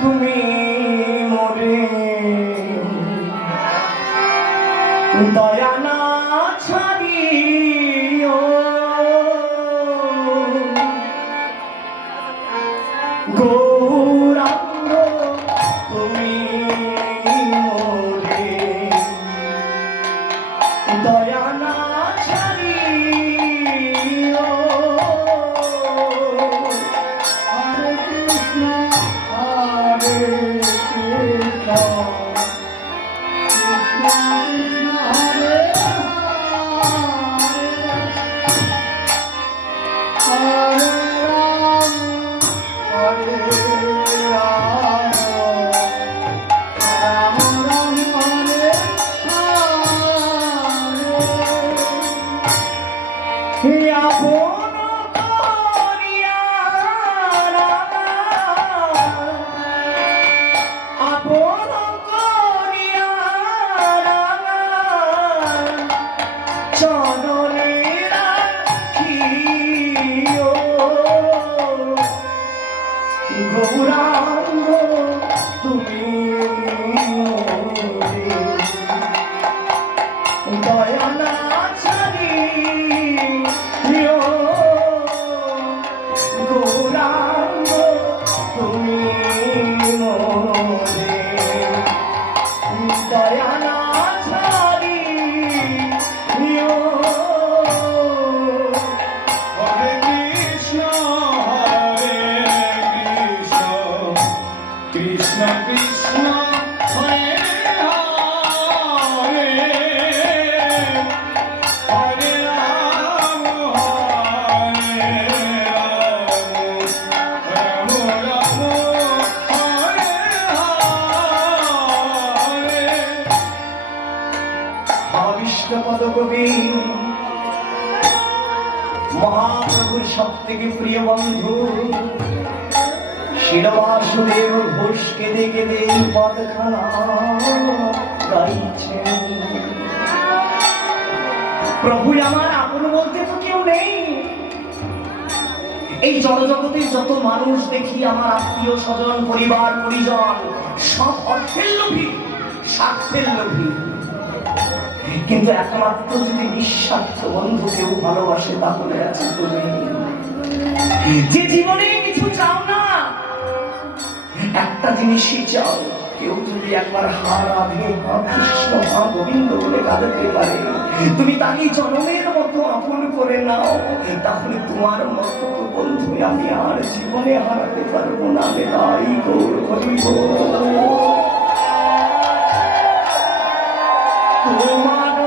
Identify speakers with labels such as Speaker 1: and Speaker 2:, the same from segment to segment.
Speaker 1: তুমি মরে। দয়া 我要。থেকে প্রিয় বন্ধু শিলবাসুদেব ঘোষকে দেখে দেই পদখানা প্রভু, আমার আপন বলতে তো কেউ নেই। এই জনজগতে যত মানুষ দেখি, আমার আত্মীয় স্বজন, পরিবার, পরিজন, সব অর্থের লোভী, স্বার্থের লোভী। কিন্তু একমাত্র যদি নিঃস্বার্থ বন্ধু কেউ ভালোবাসে, তাহলে আছে তুমি যে জীবনে কিছু চাও না, একটা জিনিসই চাও। কেউ যদি একবার হা রাধে হা কৃষ্ণ হা গোবিন্দ বলে কাঁদতে পারে। তুমি তাকে জনমের মতো আপন করে নাও। তাহলে তোমার মতো বন্ধু আমি আর জীবনে হারাতে পারব না আমি তাই গৌর হরিব তোমারও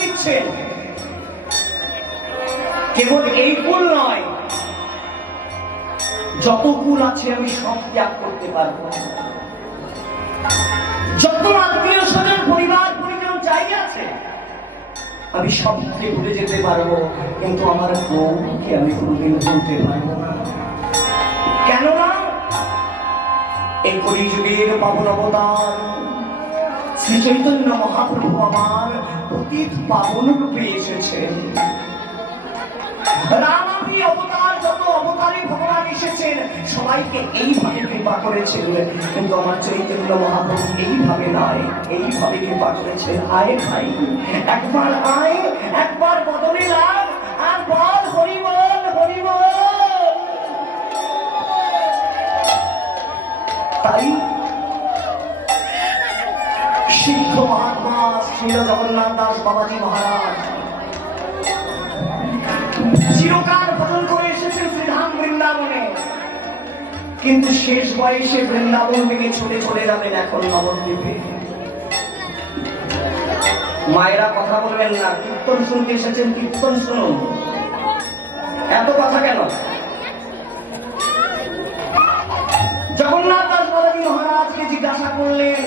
Speaker 1: দিচ্ছেন কেবল এই কুল নয়, যত কুল আছে আমি সব ত্যাগ করতে পারব। যত আত্মীয় স্বজন, পরিবার পরিজন জায়গা আছে, আমি সবকে ভুলে যেতে পারব, কিন্তু আমার বউকে আমি কোনোদিন ভুলতে পারব না। কেননা, এই কলিযুগের পাবন অবতার শ্রী চৈতন্য মহাপ্রভু আমার অতীত পাবন রূপে এসেছে। রামাভি অবতার, যত অবতারে ভগবান এসেছেন, সবাইকে এইভাবে কৃপা করেছেন। কিন্তু আমার চৈতন্য মহাপ্রভু এইভাবে নয়, এইভাবে কৃপা করেছেন। আয় ভাই, একবার আয় কিন্তু শেষ বয়সে বৃন্দাবন থেকে ছুটে চলে যাবেন এখন নবদ্বীপে। মায়েরা কথা বলবেন না, কীর্তন শুনতে এসেছেন, কীর্তন শুনুন। এত কথা কেন? জগন্নাথ দাস বাবাজি মহারাজকে জিজ্ঞাসা করলেন,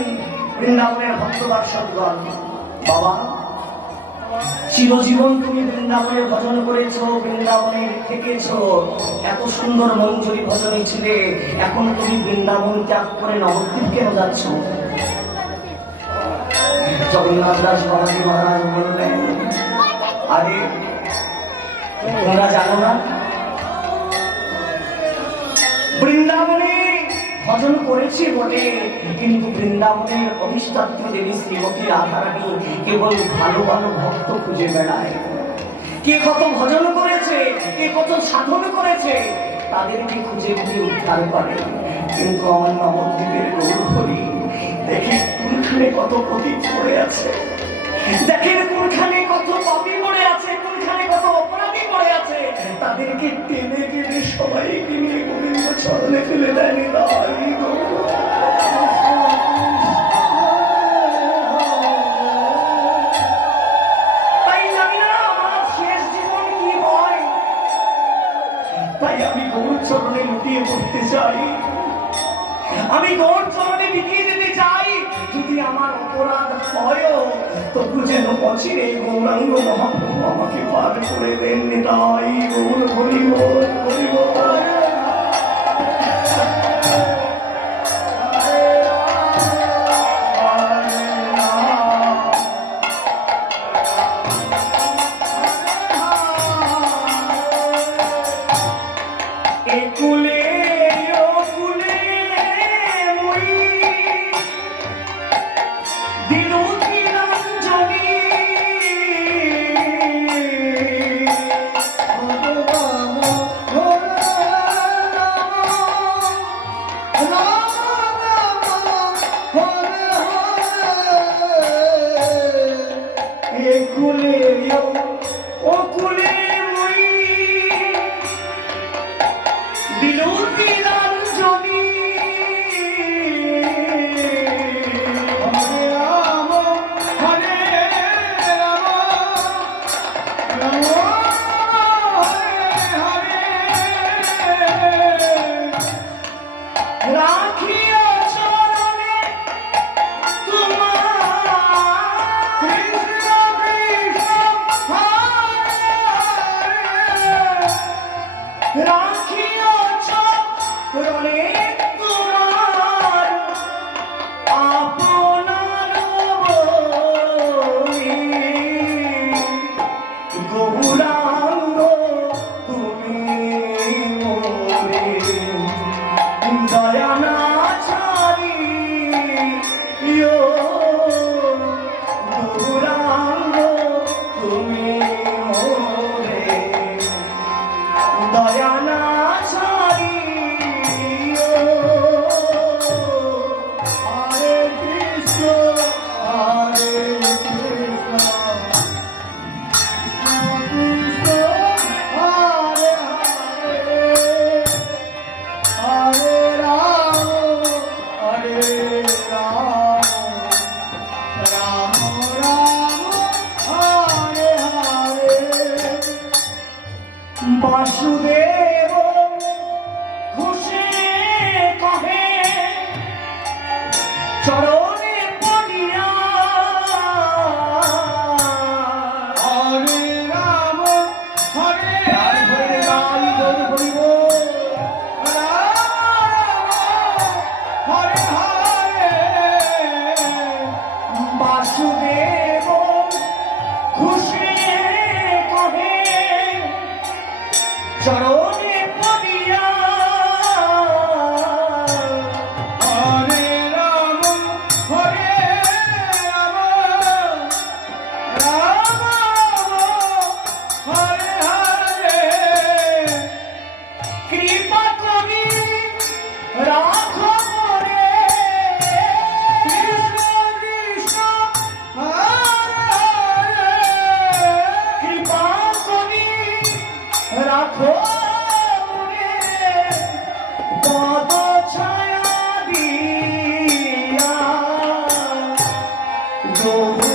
Speaker 1: বৃন্দাবনের ভক্তবাসদগণ বাবা চিরজীবন তুমি বৃন্দাবনে ভজন করেছ, বৃন্দাবনে থেকেছ। এত সুন্দর মঞ্জুরি ভজনে ছিলে, এখন তুমি বৃন্দাবন ত্যাগ করে নবদ্বীপ কেন যাচ্ছ? জগন্নাথ দাস বাবাজি মহারাজ বললেন, আরে, তোমরা জানো না? বৃন্দাবনে ভজন করেছি বটে, কিন্তু বৃন্দাবনের অধিষ্ঠাত্র দেবী শ্রীমতী রাধারানী কেবল ভালো ভালো ভক্ত খুঁজে বেড়ায়। কে কত ভজন করেছে, কে কত সাধন করেছে, তাদেরকে খুঁজে খুঁজে উদ্ধার করে। কিন্তু আমার নবদ্বীপের গৌর দেখি কোনখানে কত প্রতীক পড়ে আছে। দেখেন কোনখানে কত পাপি পড়ে আছে কোনখানে কত অপরাধী পড়ে আছে তাদেরকে টেনে টেনে সবাইকে নিয়ে গোবিন্দ চরণে ফেলে দেয়নি তাই আমি গৌর চরণে লুটিয়ে পড়তে চাই। আমি গৌর চরণে বিকিয়ে দিতে চাই, যদি আমার অপরাধ হয় তবু যেন অচিরে গৌরাঙ্গ মহাপ্রভু আমাকে পার করে দেন তাই গৌর হরিব একুলে ওকুলে
Speaker 2: Rocky!
Speaker 1: বাসুদেব Oh,